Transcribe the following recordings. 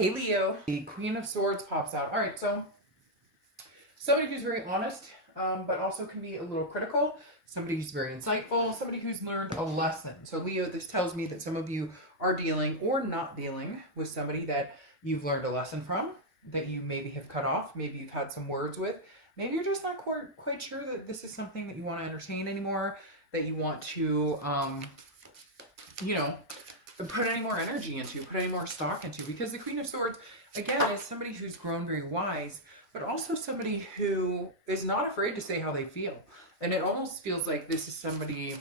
Hey Leo, the Queen of Swords pops out. All right, so somebody who's very honest, but also can be a little critical. Somebody who's very insightful. Somebody who's learned a lesson. So Leo, this tells me that some of you are dealing or not dealing with somebody that you've learned a lesson from, that you maybe have cut off. Maybe you've had some words with. Maybe you're just not quite sure that this is something that you want to entertain anymore. That you want to, you know, put any more energy into, put any more stock into, because the Queen of Swords, again, is somebody who's grown very wise, but also somebody who is not afraid to say how they feel. And it almost feels like this is somebody,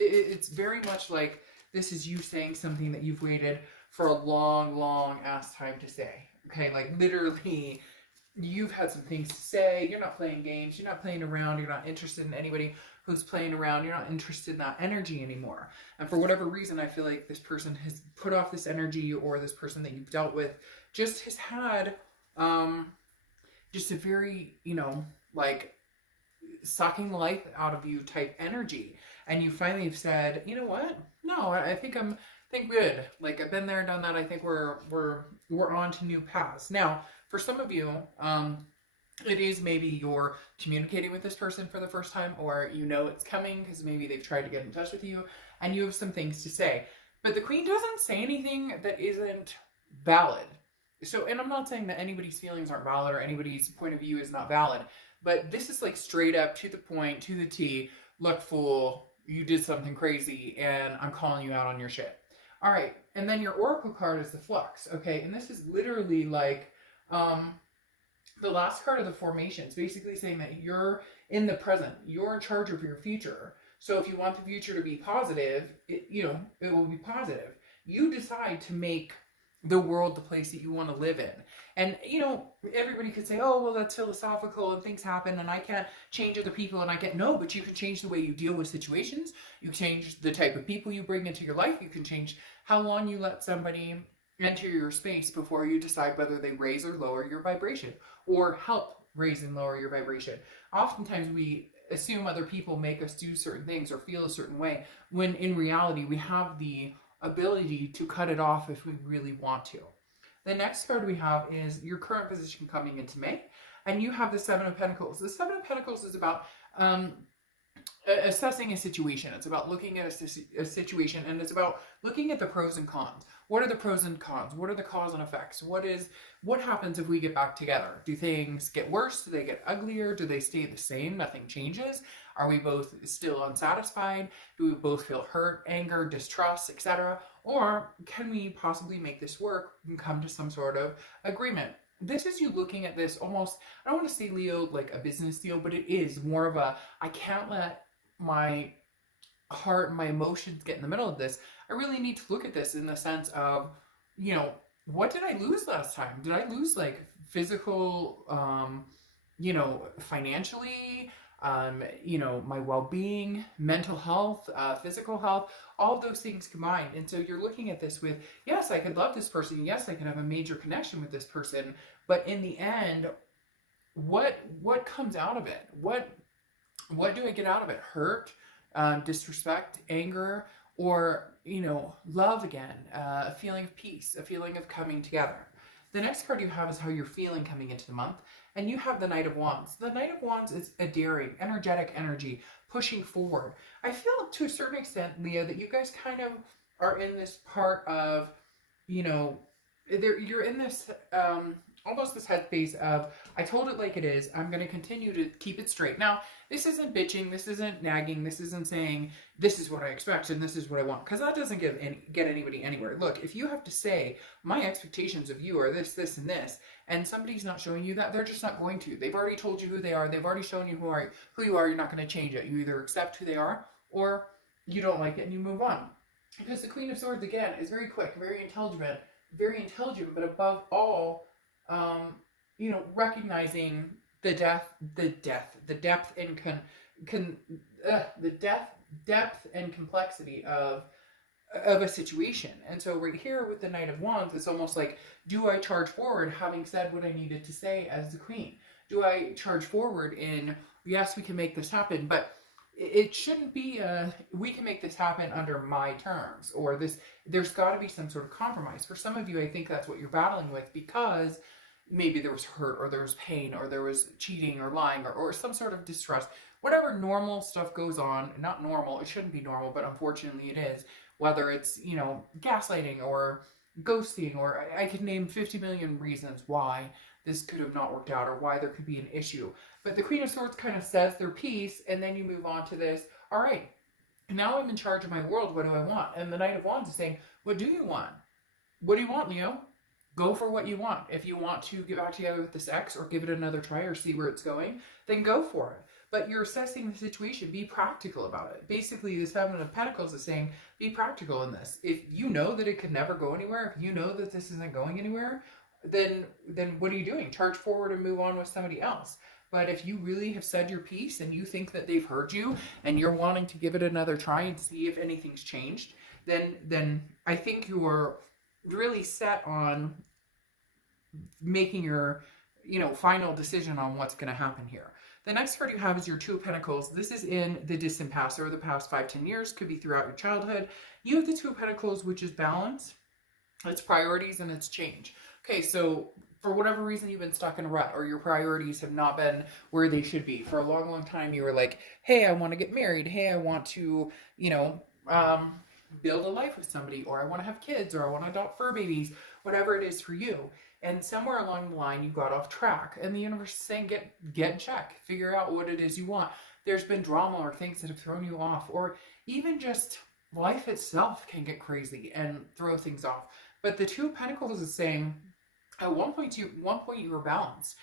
it's very much like this is you saying something that you've waited for a long ass time to say. Okay, like literally, you've had some things to say. You're not playing games. You're not playing around. You're not interested in anybody who's playing around. You're not interested in that energy anymore. And for whatever reason, I feel like this person has put off this energy, or this person that you've dealt with just has had just a very, like sucking life out of you type energy. And you finally have said, you know what? No, I think I'm good. Like I've been there, done that. I think we're on to new paths. Now, for some of you, it is maybe you're communicating with this person for the first time, or you know it's coming because maybe they've tried to get in touch with you and you have some things to say. But the Queen doesn't say anything that isn't valid. So, and I'm not saying that anybody's feelings aren't valid or anybody's point of view is not valid, but this is like straight up to the point, to the T. Look, fool, you did something crazy and I'm calling you out on your shit. All right, and then your Oracle card is the Flux, okay? And this is literally like the last card of the formations, basically saying that you're in the present, you're in charge of your future. So if you want the future to be positive, it will be positive. You decide to make the world the place that you want to live in. And, everybody could say, oh, well, that's philosophical and things happen and I can't change other people and I can't. No, but you can change the way you deal with situations. You can change the type of people you bring into your life. You can change how long you let somebody enter your space before you decide whether they raise or lower your vibration, or help raise and lower your vibration. Oftentimes we assume other people make us do certain things or feel a certain way, when in reality we have the ability to cut it off if we really want to. The next card we have is your current position coming into May, and you have the Seven of Pentacles. The Seven of Pentacles is about assessing a situation. It's about looking at a situation, and it's about looking at the pros and cons. What are the pros and cons? What are the cause and effects? What happens if we get back together? Do things get worse? Do they get uglier? Do they stay the same? Nothing changes? Are we both still unsatisfied? Do we both feel hurt, anger, distrust, etc.? Or can we possibly make this work and come to some sort of agreement? This is you looking at this almost, I don't want to say, Leo, like a business deal, but it is more of a, I can't let my heart and my emotions get in the middle of this. I really need to look at this in the sense of, what did I lose last time? Did I lose like physical, financially, my well-being, mental health, physical health, all of those things combined. And so you're looking at this with, yes, I could love this person. Yes, I can have a major connection with this person. But in the end, what comes out of it? What do I get out of it? Hurt, disrespect, anger, or, love again, a feeling of peace, a feeling of coming together. The next card you have is how you're feeling coming into the month. And you have the Knight of Wands. The Knight of Wands is a daring, energetic energy, pushing forward. I feel to a certain extent, Leo, that you guys kind of are in this part of, you're in this, almost this headspace of, I told it like it is, I'm going to continue to keep it straight. Now, this isn't bitching, this isn't nagging, this isn't saying, this is what I expect and this is what I want, because that doesn't get anybody anywhere. Look, if you have to say, my expectations of you are this, this, and this, and somebody's not showing you that, they're just not going to. They've already told you who they are, they've already shown you who you are, you're not going to change it. You either accept who they are, or you don't like it and you move on. Because the Queen of Swords, again, is very quick, very intelligent, but above all, recognizing the depth and complexity of a situation. And so right here with the Knight of Wands, it's almost like, do I charge forward having said what I needed to say as the Queen? Do I charge forward in, yes, we can make this happen, but it shouldn't be we can make this happen under my terms, or this, there's got to be some sort of compromise. For some of you, I think that's what you're battling with, because maybe there was hurt, or there was pain, or there was cheating or lying, or some sort of distrust. Whatever normal stuff goes on, not normal, it shouldn't be normal, but unfortunately it is. Whether it's, you know, gaslighting or ghosting, or I could name 50 million reasons why this could have not worked out, or why there could be an issue. But the Queen of Swords kind of says their piece, and then you move on to this. All right, now I'm in charge of my world. What do I want? And the Knight of Wands is saying, what do you want? What do you want, Leo? Go for what you want. If you want to get back together with this ex, or give it another try, or see where it's going, then go for it. But you're assessing the situation. Be practical about it. Basically, this Seven of Pentacles is saying, be practical in this. If you know that it could never go anywhere, if you know that this isn't going anywhere, then what are you doing? Charge forward and move on with somebody else. But if you really have said your piece, and you think that they've heard you, and you're wanting to give it another try and see if anything's changed, then I think you're really set on making your, you know, final decision on what's going to happen here. The next card you have is your Two of Pentacles. This is in the distant past, or the past 5-10 years, could be throughout your childhood. You have the Two of Pentacles, which is balance, it's priorities, and it's change. Okay, so for whatever reason you've been stuck in a rut, or your priorities have not been where they should be. For a long, long time you were like, hey, I want to get married. Hey, I want to, you know, build a life with somebody, or I want to have kids, or I want to adopt fur babies, whatever it is for you. And somewhere along the line, you got off track, and the universe is saying, get in check, figure out what it is you want. There's been drama or things that have thrown you off, or even just life itself can get crazy and throw things off. But the Two of Pentacles is saying, at one point you were balanced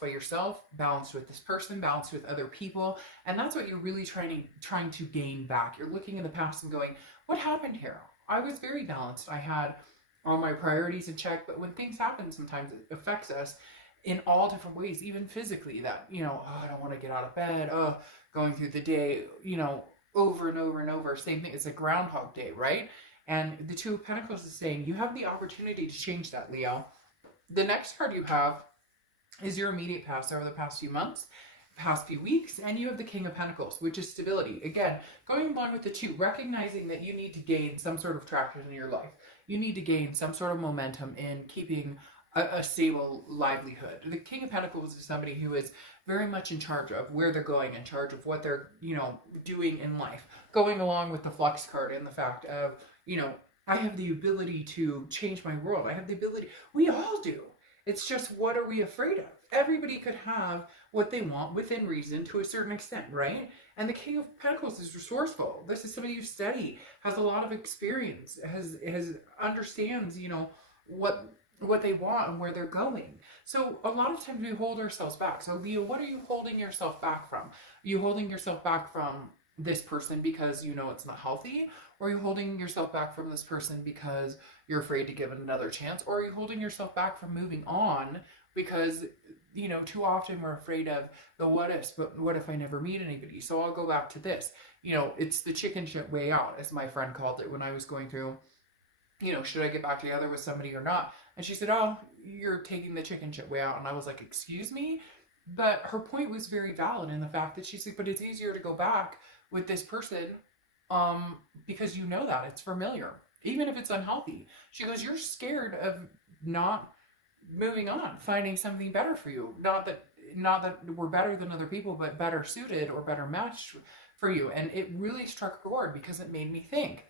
by yourself, balanced with this person, balanced with other people, and that's what you're really trying to gain back. You're looking in the past and going, what happened here? I was very balanced. I had all my priorities in check, but when things happen, sometimes it affects us in all different ways, even physically, that, you know, oh, I don't want to get out of bed, oh, going through the day, you know, over and over and over, same thing. It's a Groundhog Day, right? And the Two of Pentacles is saying you have the opportunity to change that, Leo. The next card you have is your immediate past, over the past few months, past few weeks, and you have the King of Pentacles, which is stability. Again, going along with the two, recognizing that you need to gain some sort of traction in your life. You need to gain some sort of momentum in keeping a stable livelihood. The King of Pentacles is somebody who is very much in charge of where they're going, in charge of what they're, you know, doing in life. Going along with the Flux card and the fact of, you know, I have the ability to change my world. I have the ability. We all do. It's just, what are we afraid of? Everybody could have what they want within reason to a certain extent, right? And the King of Pentacles is resourceful. This is somebody who studies, has a lot of experience, understands, you know, what they want and where they're going. So a lot of times we hold ourselves back. So Leo, what are you holding yourself back from? Are you holding yourself back from this person because you know it's not healthy? Or are you holding yourself back from this person because you're afraid to give it another chance? Or are you holding yourself back from moving on because, you know, too often we're afraid of the what ifs, but what if I never meet anybody? So I'll go back to this. You know, it's the chicken shit way out, as my friend called it when I was going through, you know, should I get back together with somebody or not? And she said, oh, you're taking the chicken shit way out. And I was like, excuse me? But her point was very valid in the fact that she said, but it's easier to go back with this person because you know that it's familiar, even if it's unhealthy. She goes, you're scared of not moving on, finding something better for you. Not that we're better than other people, but better suited or better matched for you. And it really struck a chord because it made me think,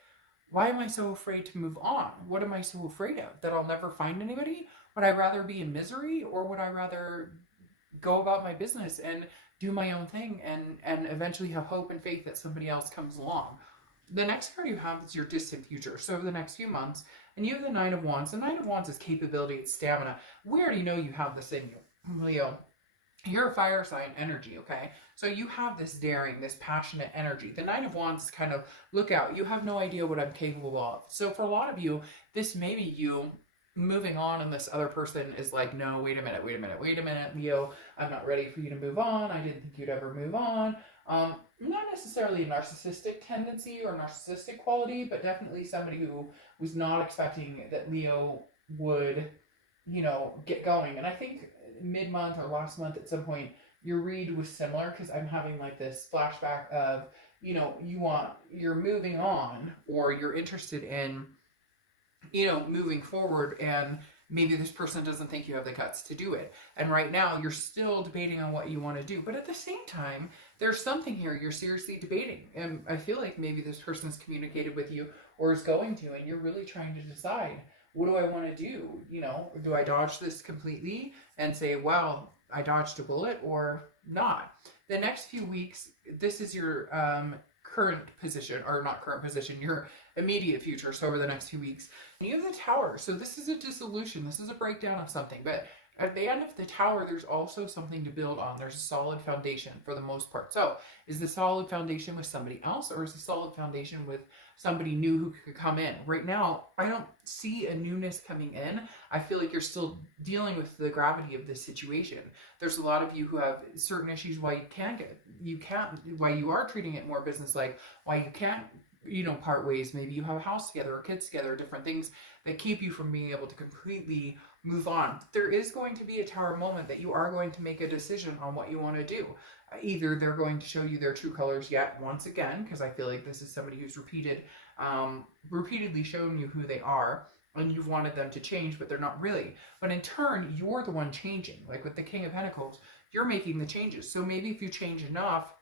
why am I so afraid to move on? What am I so afraid of? That I'll never find anybody? Would I rather be in misery, or would I rather go about my business and do my own thing and eventually have hope and faith that somebody else comes along? The next card you have is your distant future. So over the next few months, and you have the Nine of Wands. The Nine of Wands is capability, it's stamina. We already know you have this in you, Leo. You're a fire sign energy, okay? So you have this daring, this passionate energy. The Nine of Wands is kind of, look out, you have no idea what I'm capable of. So for a lot of you, this may be you moving on, and this other person is like, no, wait a minute, Leo, I'm not ready for you to move on. I didn't think you'd ever move on. Not necessarily a narcissistic tendency or narcissistic quality, but definitely somebody who was not expecting that Leo would, you know, get going. And I think mid-month or last month at some point, your read was similar, because I'm having like this flashback of, you know, you're moving on, or you're interested in, you know, moving forward, and maybe this person doesn't think you have the guts to do it. And right now you're still debating on what you want to do. But at the same time, there's something here you're seriously debating. And I feel like maybe this person's communicated with you or is going to, and you're really trying to decide, what do I want to do? You know, do I dodge this completely and say, well, I dodged a bullet, or not? The next few weeks, this is your current position, or not current position, your immediate future. So over the next few weeks, and you have the Tower. So this is a dissolution. This is a breakdown of something. But at the end of the Tower, there's also something to build on. There's a solid foundation for the most part. So is the solid foundation with somebody else, or is the solid foundation with somebody new who could come in? Right now, I don't see a newness coming in. I feel like you're still dealing with the gravity of this situation. There's a lot of you who have certain issues why why you are treating it more business-like, why you can't, you know, part ways. Maybe you have a house together or kids together, different things that keep you from being able to completely move on. There is going to be a Tower moment that you are going to make a decision on what you want to do. Either they're going to show you their true colors yet once again, because I feel like this is somebody who's repeatedly shown you who they are, and you've wanted them to change, but they're not really. But in turn, you're the one changing. Like with the King of Pentacles, you're making the changes. So maybe if you change enough,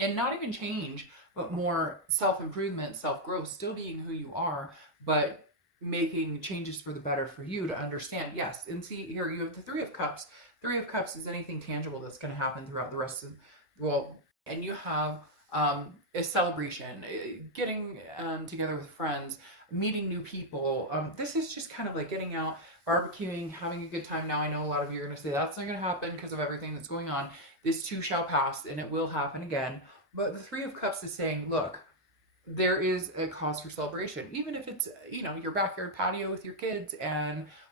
and not even change, but more self-improvement, self-growth, still being who you are, but making changes for the better for you to understand. Yes, and see here, you have the Three of Cups. Three of Cups is anything tangible that's going to happen throughout the rest of, well, and you have a celebration, getting together with friends, meeting new people. This is just kind of like getting out, barbecuing, having a good time. Now, I know a lot of you are going to say that's not going to happen because of everything that's going on. This too shall pass, and it will happen again. But the Three of Cups is saying, look, there is a cause for celebration, even if it's, you know, your backyard patio with your kids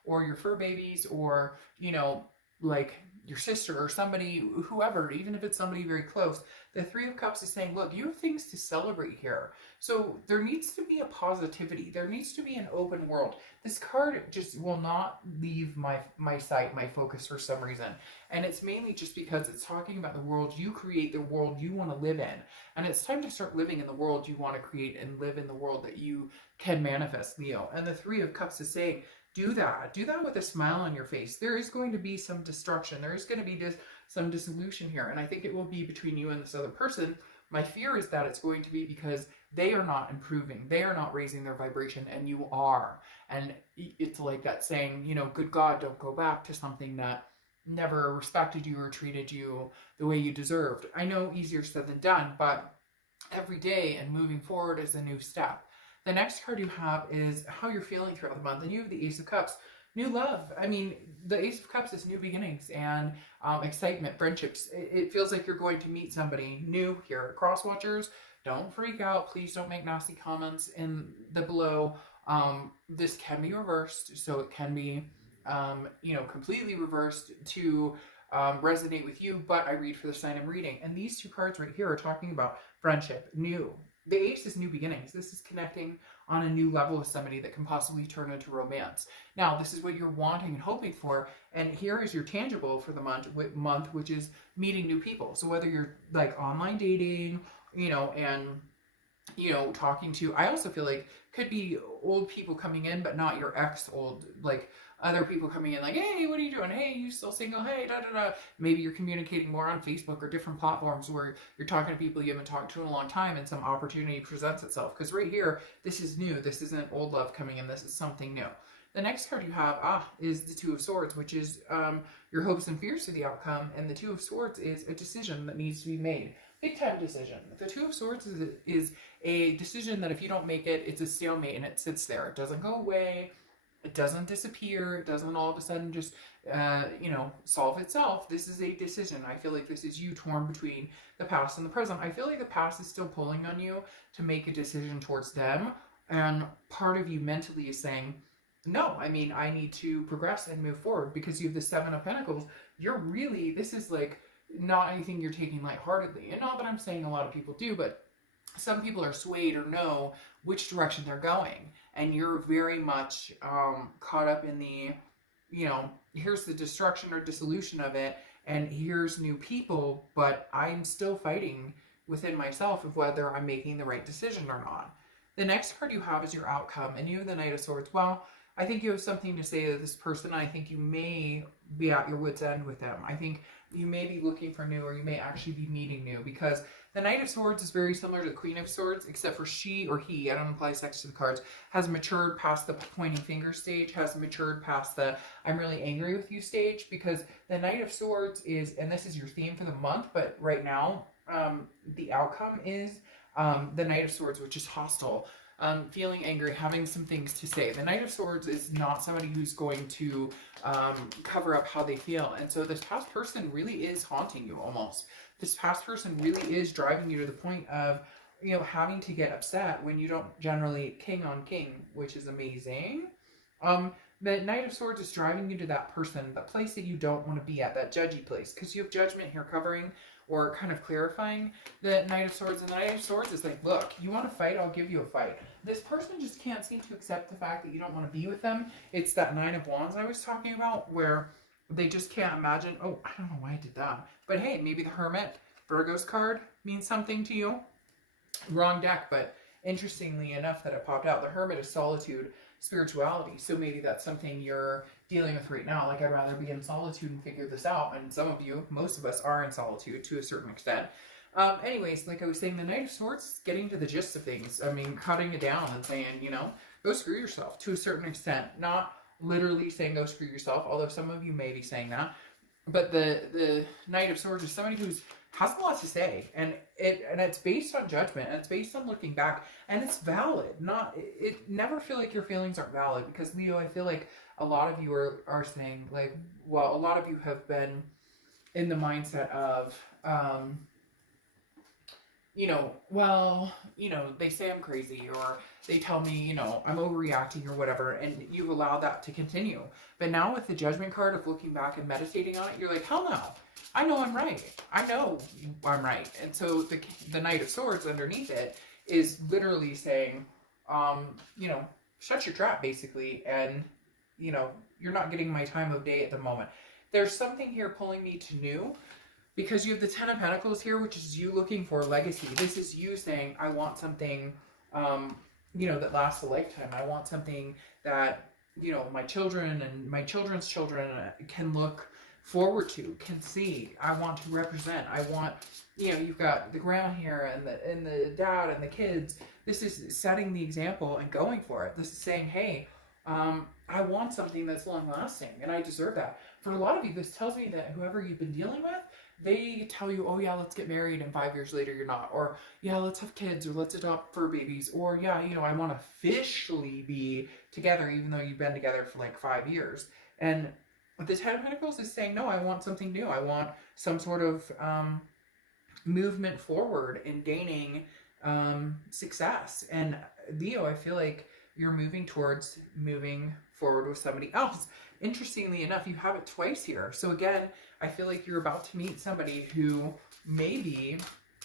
or your fur babies, or, you know, like your sister or somebody, whoever, even if it's somebody very close. The Three of Cups is saying, look, you have things to celebrate here. So there needs to be a positivity. There needs to be an open world. This card just will not leave my sight, my focus for some reason. And it's mainly just because it's talking about the world you create, the world you want to live in. And it's time to start living in the world you want to create and live in the world that you can manifest, Leo. And the Three of Cups is saying, do that. Do that with a smile on your face. There is going to be some destruction. There is going to be some dissolution here. And I think it will be between you and this other person. My fear is that it's going to be because they are not improving. They are not raising their vibration, and you are. And it's like that saying, you know, good God, don't go back to something that never respected you or treated you the way you deserved. I know easier said than done, but every day and moving forward is a new step. The next card you have is how you're feeling throughout the month, and you have the Ace of Cups. New love. I mean, the Ace of Cups is new beginnings and excitement, friendships. It feels like you're going to meet somebody new here. Cross watchers, don't freak out. Please don't make nasty comments in the below. This can be reversed, so it can be, you know, completely reversed to resonate with you, but I read for the sign I'm reading. And these two cards right here are talking about friendship, new. The Ace is new beginnings. This is connecting on a new level with somebody that can possibly turn into romance. Now, this is what you're wanting and hoping for, and here is your tangible for the month, which is meeting new people. So whether you're like online dating, you know, and, you know, talking to, I also feel like could be old people coming in, but not your ex old, like other people coming in like, hey, what are you doing? Hey, you still single? Hey, da, da, da. Maybe you're communicating more on Facebook or different platforms where you're talking to people you haven't talked to in a long time, and some opportunity presents itself. Because right here, this is new. This isn't old love coming in. This is something new. The next card you have is the Two of Swords, which is your hopes and fears for the outcome. And the Two of Swords is a decision that needs to be made. Big time decision. The Two of Swords is a decision that if you don't make it, it's a stalemate and it sits there. It doesn't go away. It doesn't disappear. It doesn't all of a sudden just, you know, solve itself. This is a decision. I feel like this is you torn between the past and the present. I feel like the past is still pulling on you to make a decision towards them. And part of you mentally is saying, no, I mean, I need to progress and move forward, because you have the Seven of Pentacles. You're really, this is like not anything you're taking lightheartedly. And not that I'm saying a lot of people do, but some people are swayed or know which direction they're going. And you're very much caught up in the, you know, here's the destruction or dissolution of it. and here's new people, but I'm still fighting within myself of whether I'm making the right decision or not. The next card you have is your outcome, and you have the Knight of Swords. Well, I think you have something to say to this person. I think you may be at your wit's end with them. I think you may be looking for new, or you may actually be meeting new, because the Knight of Swords is very similar to the Queen of Swords, except for she or he, I don't apply sex to the cards, has matured past the pointing finger stage, has matured past the I'm really angry with you stage, because the Knight of Swords is, and this is your theme for the month, but right now, the outcome is the Knight of Swords, which is hostile. Feeling angry, having some things to say. The Knight of Swords is not somebody who's going to cover up how they feel. And so this past person really is haunting you almost. This past person really is driving you to the point of, you know, having to get upset when you don't generally king on king, which is amazing. The Knight of Swords is driving you to that person, that place that you don't want to be at, that judgy place, because you have judgment here covering or kind of clarifying the Knight of Swords. And the Knight of Swords is like, look, you want to fight? I'll give you a fight. This person just can't seem to accept the fact that you don't want to be with them. It's that Nine of Wands I was talking about, where they just can't imagine, oh, I don't know why I did that. But hey, maybe the Hermit, Virgo's card, means something to you. Wrong deck, but interestingly enough that it popped out. The Hermit is solitude, spirituality. So maybe that's something you're dealing with right now. Like, I'd rather be in solitude and figure this out. And some of you, most of us, are in solitude to a certain extent. Anyways, like I was saying, the Knight of Swords is getting to the gist of things. I mean, cutting it down and saying, you know, go screw yourself to a certain extent. Not literally saying go screw yourself, although some of you may be saying that. But the Knight of Swords is somebody who's has a lot to say, and it's based on judgment, and it's based on looking back, and it's valid. It never feel like your feelings aren't valid, because Leo, I feel like a lot of you are saying, like, well, a lot of you have been in the mindset of, you know, well, you know, they say I'm crazy, or they tell me, you know, I'm overreacting or whatever, and you've allowed that to continue. But now with the Judgment card of looking back and meditating on it, you're like, hell no. I know I'm right. I know I'm right. And so the Knight of Swords underneath it is literally saying, you know, shut your trap, basically, and, you know, you're not getting my time of day at the moment. There's something here pulling me to new, because you have the Ten of Pentacles here, which is you looking for legacy. This is you saying, I want something, you know, that lasts a lifetime. I want something that, you know, my children and my children's children can look forward to, can see. I want to represent. I want, you know, you've got the grandma here and the dad and the kids. This is setting the example and going for it. This is saying, hey, I want something that's long lasting, and I deserve that. For a lot of you, this tells me that whoever you've been dealing with, they tell you, oh yeah, let's get married, and 5 years later you're not. Or yeah, let's have kids, or let's adopt fur babies. Or yeah, you know, I want to officially be together, even though you've been together for like 5 years. And the Ten of Pentacles is saying, no, I want something new. I want some sort of movement forward in gaining success. And Leo, I feel like you're moving towards moving forward with somebody else. Interestingly enough, you have it twice here. So again, I feel like you're about to meet somebody who may be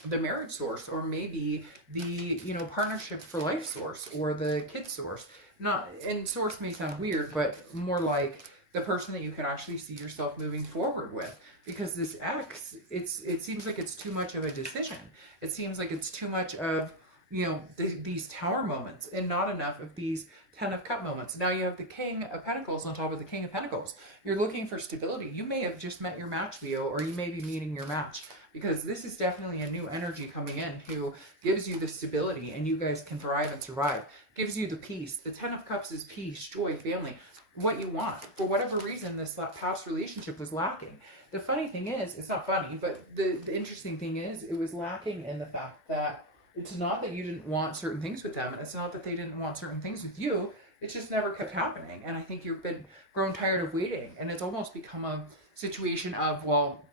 the marriage source, or maybe the, you know, partnership for life source, or the kid source. Not, and source may sound weird, but more like the person that you can actually see yourself moving forward with. Because this X, it seems like it's too much of a decision. It seems like it's too much of, you know, these Tower moments, and not enough of these Ten of Cup moments. Now you have the King of Pentacles on top of the King of Pentacles. You're looking for stability. You may have just met your match, Leo, or you may be meeting your match, because this is definitely a new energy coming in who gives you the stability, and you guys can thrive and survive. Gives you the peace. The Ten of Cups is peace, joy, family. What you want. For whatever reason, this past relationship was lacking. The funny thing is, it's not funny, but the interesting thing is, it was lacking in the fact that it's not that you didn't want certain things with them, and it's not that they didn't want certain things with you. It just never kept happening. And I think you've been grown tired of waiting, and it's almost become a situation of, well,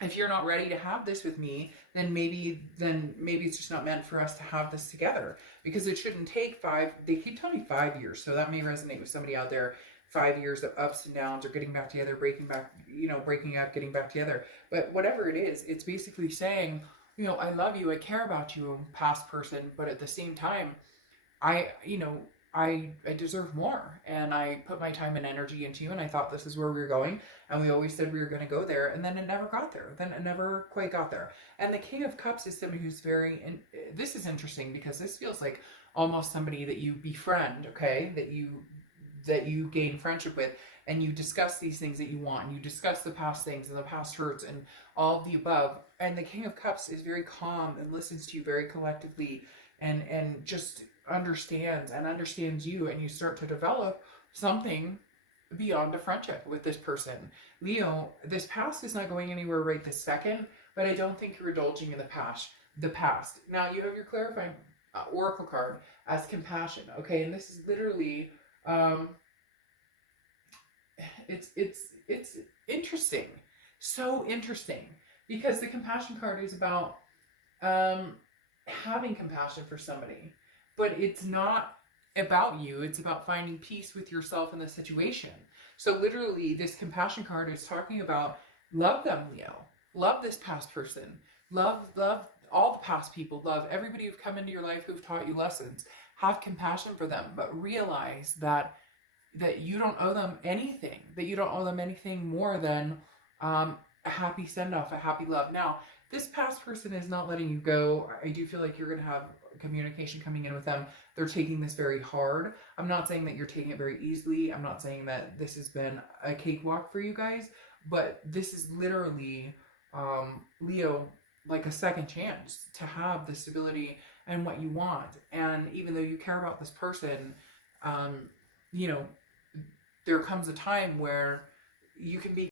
if you're not ready to have this with me, then maybe it's just not meant for us to have this together, because it shouldn't take they keep telling me 5 years, so that may resonate with somebody out there. 5 years of ups and downs, or getting back together, breaking up, getting back together. But whatever it is, it's basically saying, you know, I love you, I care about you, past person, but at the same time, you know, I deserve more, and I put my time and energy into you, and I thought this is where we were going, and we always said we were going to go there, and then it never got there. Then it never quite got there. And the King of Cups is somebody who's very, and this is interesting because this feels like almost somebody that you befriend, okay, that you gain friendship with, and you discuss these things that you want, and you discuss the past things and the past hurts and all of the above. And the King of Cups is very calm and listens to you very collectively, and just understands you, and you start to develop something beyond a friendship with this person. Leo, this past is not going anywhere right this second, but I don't think you're indulging in the past. Now you have your clarifying oracle card as compassion, okay? And this is literally it's interesting, so interesting, because the compassion card is about having compassion for somebody, but it's not about you. It's about finding peace with yourself in the situation. So literally, this compassion card is talking about love them, Leo. Love this past person. Love all the past people. Love everybody who've come into your life who've taught you lessons. Have compassion for them, but realize that you don't owe them anything. That you don't owe them anything more than a happy send-off, a happy love. Now, this past person is not letting you go. I do feel like you're going to have communication coming in with them. They're taking this very hard. I'm not saying that you're taking it very easily. I'm not saying that this has been a cakewalk for you guys, but this is literally, Leo, like a second chance to have the stability and what you want. And even though you care about this person, you know, there comes a time where you can be